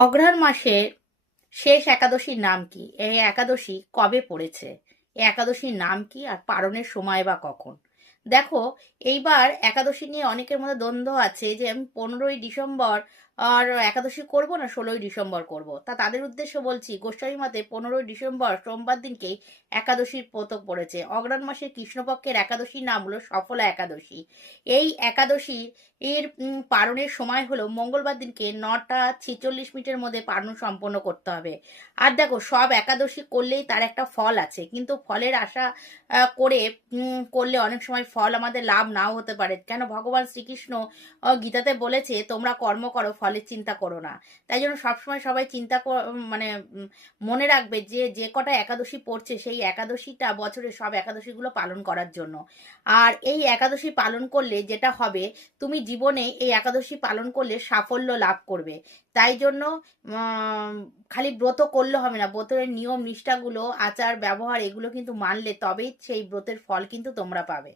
অঘ্রাণ মাসের শেষ একাদশীর নাম কি? এই একাদশী কবে পড়েছে? এই একাদশীর নাম কি আর পালনের সময় বা কখন? দেখো, এইবার একাদশী নিয়ে অনেকের মধ্যে দ্বন্দ্ব আছে যে আমি 15ই ডিসেম্বর আর একাদশী করব না 16ই ডিসেম্বর করব। তা তাদের উদ্দেশ্যে বলছি, গোস্বামী মতে 15ই ডিসেম্বর সোমবার দিনকেই একাদশীর প্রতক পড়েছে। অঘ্রাণ মাসের কৃষ্ণপক্ষের একাদশীর নাম হলো সফলা একাদশী। এই একাদশী এর পালনের সময় হলো মঙ্গলবার দিনকে 9টা 46 মিনিটের মধ্যে পালন সম্পন্ন করতে হবে। আর দেখো, সব একাদশী করলেই তার একটা ফল আছে, কিন্তু ফলের আশা করে করলে অনেক সময় ফল আমাদের লাভ নাও হতে পারে। কেন ভগবান শ্রীকৃষ্ণ গীতাতে বলেছে তোমরা কর্ম করো, ফলের চিন্তা করো না। তাই জন্য সবসময় সবাই মানে মনে রাখবে যে যে কটা একাদশী পড়ছে সেই একাদশীটা বছরে সব একাদশীগুলো পালন করার জন্য। আর এই একাদশী পালন করলে যেটা হবে, তুমি জীবনে এই একাদশী পালন করলে সাফল্য লাভ করবে। তাই জন্য উম, খালি ব্রত করলে হবে না, ব্রতের নিয়ম নিষ্ঠাগুলো, আচার ব্যবহার এগুলো কিন্তু মানলে তবেই সেই ব্রতের ফল কিন্তু তোমরা পাবে।